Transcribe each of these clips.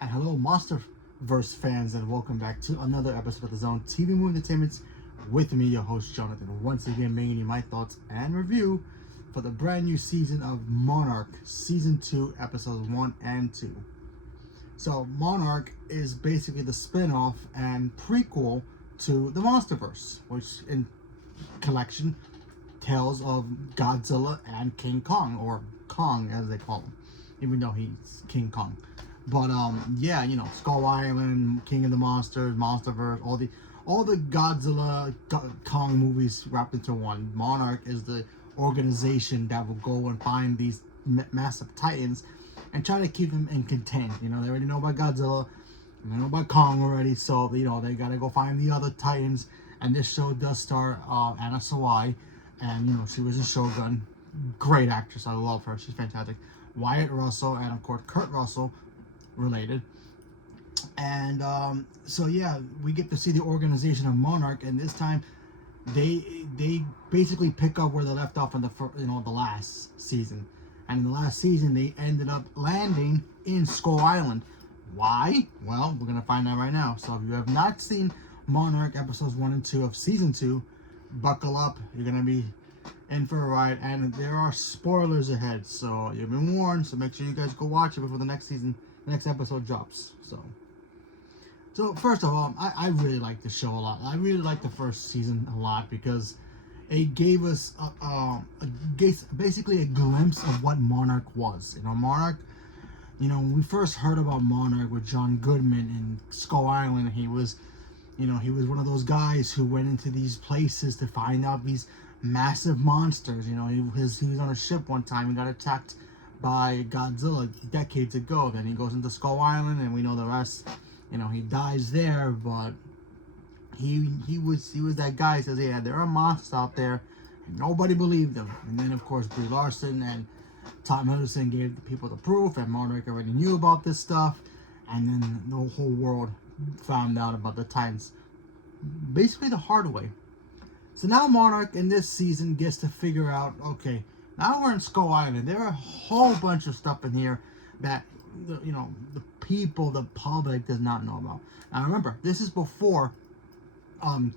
And hello, Monsterverse fans, and welcome back to another episode of the Zone TV Movie Entertainment with me, your host Jonathan. Once again, bringing you my thoughts and review for the brand new season of Monarch, Season 2, Episodes 1 and 2. So, Monarch is basically the spin-off and prequel to the Monsterverse, which in collection tales of Godzilla and King Kong, or Kong as they call him, even though he's King Kong. But yeah, you know, Skull Island, King of the Monsters, Monsterverse, all the Godzilla Kong movies wrapped into one. Monarch is the organization that will go and find these massive titans and try to keep them in contained. You know, they already know about Godzilla, and they know about Kong already, so you know they gotta go find the other titans. And this show does star Anna Sawai, and you know she was in Shogun. Great actress, I love her. She's fantastic. Wyatt Russell and of course Kurt Russell, related. And so yeah, we get to see the organization of Monarch, and this time they basically pick up where they left off in the last season. And in the last season they ended up landing in Skull Island. Why? Well, we're gonna find out right now. So if you have not seen Monarch episodes 1 and 2 of season 2, buckle up, you're gonna be in for a ride, and there are spoilers ahead, so you've been warned. So make sure you guys go watch it before the next episode drops. So first of all, I really like the show a lot. I really like the first season a lot because it gave us basically a glimpse of what Monarch was. You know, Monarch. You know, when we first heard about Monarch with John Goodman in Skull Island, he was one of those guys who went into these places to find out these massive monsters. You know, he was on a ship one time and got attacked by Godzilla decades ago. Then he goes into Skull Island, and we know the rest. You know, he dies there, but he was that guy who says, yeah, there are monsters out there, and nobody believed him. And then of course Brie Larson and Tom Hiddleston gave the people the proof, and Monarch already knew about this stuff, and then the whole world found out about the Titans basically the hard way. So now Monarch in this season gets to figure out, okay, now we're in Skull Island. There are a whole bunch of stuff in here that the people, the public does not know about. Now remember, this is before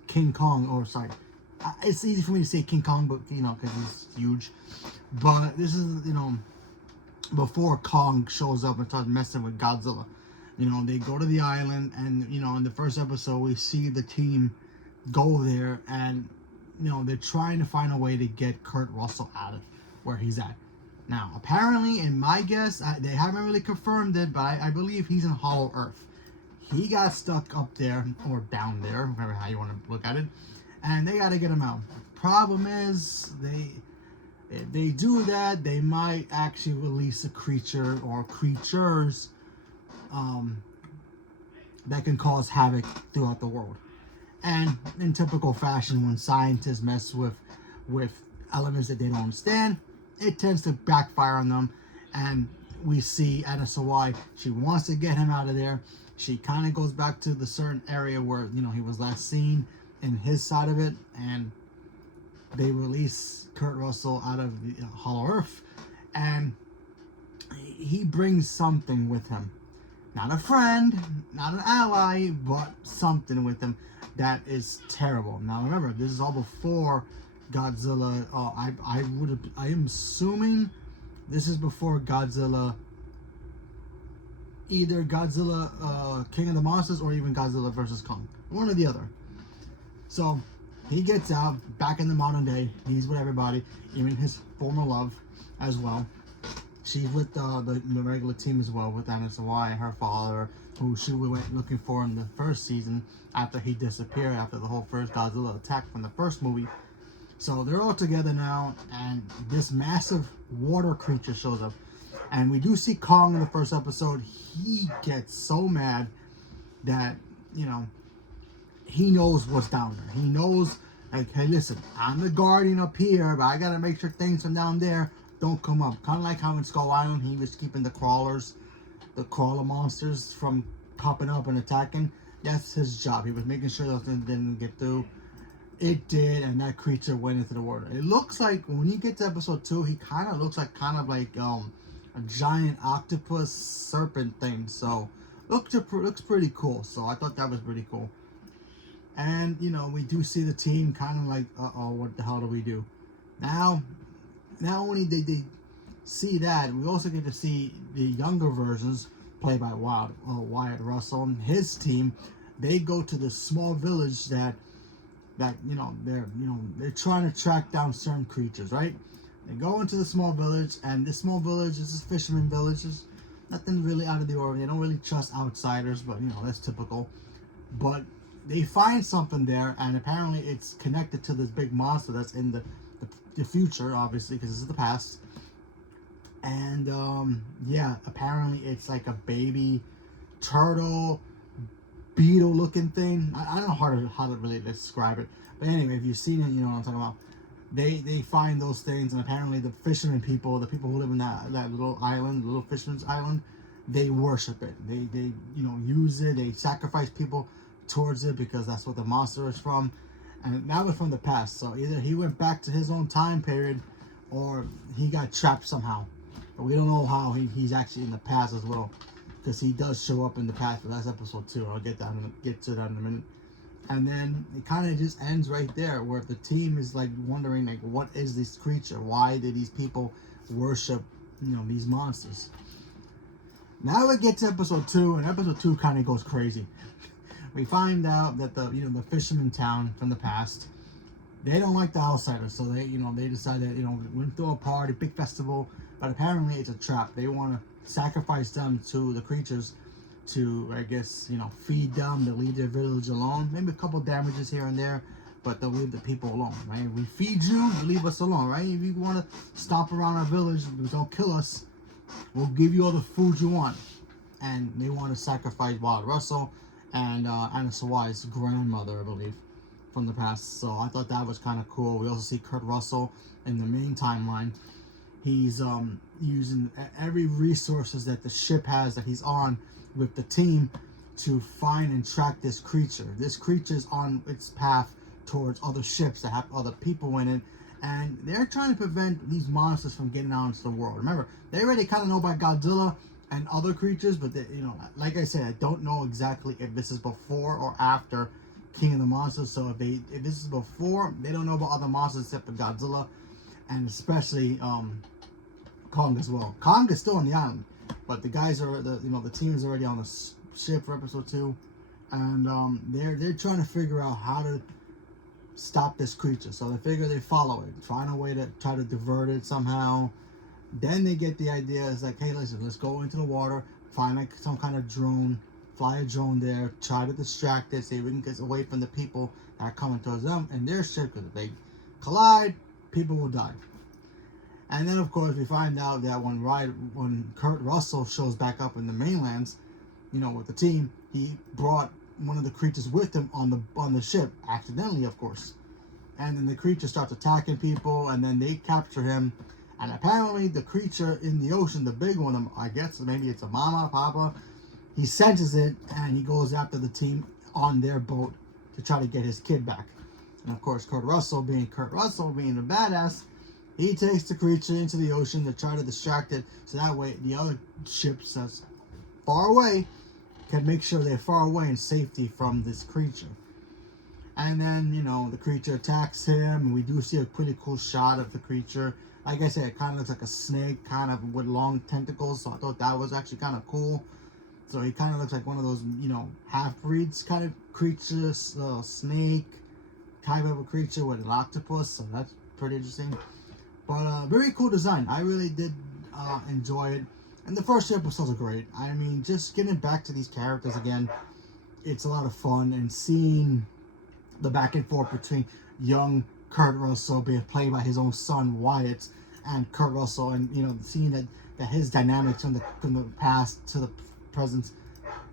King Kong, or sorry, it's easy for me to say King Kong, but you know, because he's huge. But this is, you know, before Kong shows up and starts messing with Godzilla. You know, they go to the island, and you know, in the first episode we see the team go there, and you know, they're trying to find a way to get Kurt Russell out of where he's at. Now, apparently, in my guess, they haven't really confirmed it, but I believe he's in Hollow Earth. He got stuck up there, or down there, whatever how you want to look at it, and they got to get him out. Problem is, if they do that, they might actually release a creature or creatures that can cause havoc throughout the world. And in typical fashion, when scientists mess with elements that they don't understand, it tends to backfire on them. And we see Anna Sawai, she wants to get him out of there. She kind of goes back to the certain area where, you know, he was last seen in his side of it, and they release Kurt Russell out of the Hollow Earth, and he brings something with him. Not a friend, not an ally, but something with him that is terrible. Now remember, this is all before Godzilla. I am assuming this is before Godzilla, either Godzilla King of the Monsters or even Godzilla versus Kong, one or the other. So he gets out back in the modern day. He's with everybody, even his former love as well. She's with the regular team as well, with Anna Sawai and her father, who she went looking for in the first season after he disappeared after the whole first Godzilla attack from the first movie. So they're all together now, and this massive water creature shows up. And we do see Kong in the first episode. He gets so mad that, you know, he knows what's down there. He knows, like, hey, listen, I'm the guardian up here, but I gotta make sure things from down there don't come up. Kind of like how in Skull Island, he was keeping the crawler monsters from popping up and attacking. That's his job. He was making sure those things didn't get through. It did, and that creature went into the water. It looks like, when you get to episode 2, he kind of looks like a giant octopus serpent thing. So looks pretty cool. So I thought that was pretty cool. And we do see the team kind of like, oh, what the hell do we do now? Not only did they see that, we also get to see the younger versions played by Wyatt Russell and his team. They go to the small village that they're trying to track down certain creatures, right? They go into the small village, and this small village is a fisherman village. There's nothing really out of the ordinary. They don't really trust outsiders, but that's typical. But they find something there, and apparently it's connected to this big monster that's in the future, obviously, because this is the past. And apparently it's like a baby turtle beetle looking thing. I don't know how to really describe it, but anyway, if you've seen it, you know what I'm talking about. They find those things, and apparently the fishermen people, the people who live in that little island, the little fisherman's island, they worship it. They use it. They sacrifice people towards it because that's what the monster is from. And that was from the past, so either he went back to his own time period or he got trapped somehow. But we don't know how he's actually in the past as well, because he does show up in the past, but that's episode 2. I'll get to that in a minute. And then it kind of just ends right there, where the team is like wondering, like, what is this creature? Why did these people worship these monsters? Now we get to episode 2, and episode 2 kind of goes crazy. We find out that the fisherman town from the past, they don't like the outsiders, so they decide that we're gonna throw a party, big festival, but apparently it's a trap. They want to sacrifice them to the creatures to, I guess, feed them, to leave their village alone. Maybe a couple damages here and there, but they'll leave the people alone, right? We feed you, you leave us alone, right? If you want to stomp around our village, don't kill us, we'll give you all the food you want. And they want to sacrifice Wyatt Russell and Anna Sawai's grandmother, I believe, from the past. So I thought that was kind of cool. We also see Kurt Russell in the main timeline. He's using every resources that the ship has that he's on with the team to find and track this creature. This creature's on its path towards other ships that have other people in it, and they're trying to prevent these monsters from getting out into the world. Remember, they already kind of know about Godzilla and other creatures, but they, like I said, I don't know exactly if this is before or after King of the Monsters. So if this is before, they don't know about other monsters except for Godzilla, and especially Kong as well. Kong is still on the island, but the guys are the team is already on the ship for episode 2, and they're trying to figure out how to stop this creature. So they figure they follow it, find a way to try to divert it somehow. Then they get the idea, it's like, hey, listen, let's go into the water, find like some kind of drone, fly a drone there, try to distract it, see if we can get away from the people that are coming towards them and their ship, because if they collide, people will die. And then, of course, we find out that when Kurt Russell shows back up in the mainlands, with the team, he brought one of the creatures with him on the ship, accidentally, of course. And then the creature starts attacking people, and then they capture him. And apparently the creature in the ocean, the big one, I guess maybe it's a mama, papa, he senses it, and he goes after the team on their boat to try to get his kid back. And of course, Kurt Russell, being a badass, he takes the creature into the ocean to try to distract it, so that way the other ships that's far away can make sure they're far away in safety from this creature. And then, the creature attacks him, and we do see a pretty cool shot of the creature. Like I said, it kind of looks like a snake, kind of with long tentacles, so I thought that was actually kind of cool. So he kind of looks like one of those, half-breeds kind of creatures, snake type of a creature with an octopus, so that's pretty interesting. But very cool design. I really did enjoy it. And the first 2 episodes are great. I mean, just getting back to these characters again, it's a lot of fun. And seeing the back and forth between young Kurt Russell being played by his own son, Wyatt, and Kurt Russell, and, seeing that his dynamics from the past to the present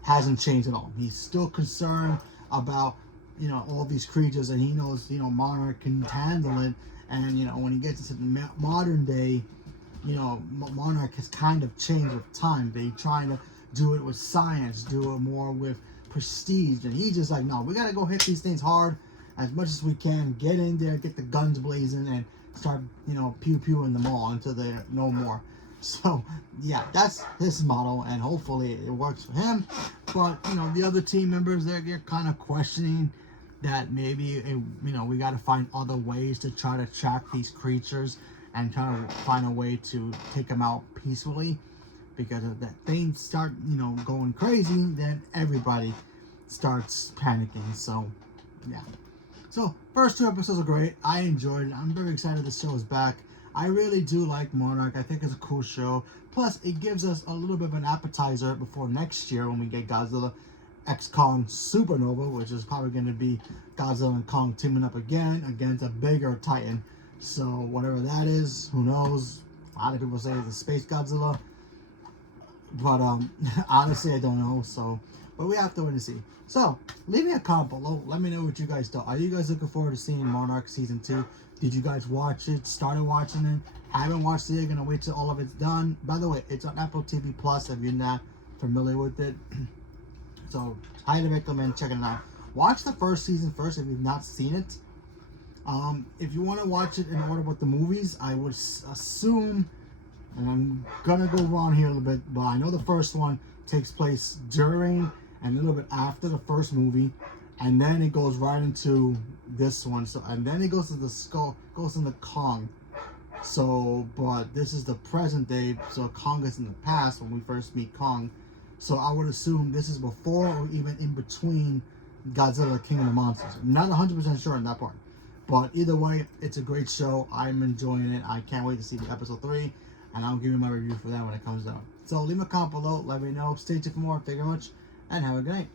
hasn't changed at all. He's still concerned about, all these creatures, and he knows, Monarch can handle it. And, when he gets into the modern day, Monarch has kind of changed with time. They're trying to do it with science, do it more with prestige. And he's just like, no, we got to go hit these things hard as much as we can. Get in there, get the guns blazing, and start, pew-pewing them all until they're no more. So, yeah, that's his model, and hopefully it works for him. But the other team members, they're kind of questioning that maybe we got to find other ways to try to track these creatures and try to find a way to take them out peacefully. Because if that things start going crazy, then everybody starts panicking. So yeah. So first 2 episodes are great. I enjoyed it. I'm very excited the show is back. I really do like Monarch. I think it's a cool show. Plus, it gives us a little bit of an appetizer before next year when we get Godzilla X Kong Supernova, which is probably going to be Godzilla and Kong teaming up again against a bigger Titan. So whatever that is, who knows? A lot of people say it's a space Godzilla, but honestly, I don't know. So, but we have to wait and see. So leave me a comment below. Let me know what you guys thought. Are you guys looking forward to seeing Monarch season 2? Did you guys watch it? Started watching it? Haven't watched it? You're gonna wait till all of it's done. By the way, it's on Apple TV Plus if you're not familiar with it. So highly recommend checking it out. Watch the first season first if you've not seen it. If you want to watch it in order with the movies, I would assume, and I'm gonna go wrong here a little bit, but I know the first one takes place during and a little bit after the first movie, and then it goes right into this one. So and then it goes to the skull, goes into Kong. So, but this is the present day. So Kong is in the past when we first meet Kong. So I would assume this is before or even in between Godzilla King of the Monsters. I'm not 100% sure on that part. But either way, it's a great show. I'm enjoying it. I can't wait to see the episode 3. And I'll give you my review for that when it comes out. So leave a comment below. Let me know. Stay tuned for more. Thank you very much. And have a good night.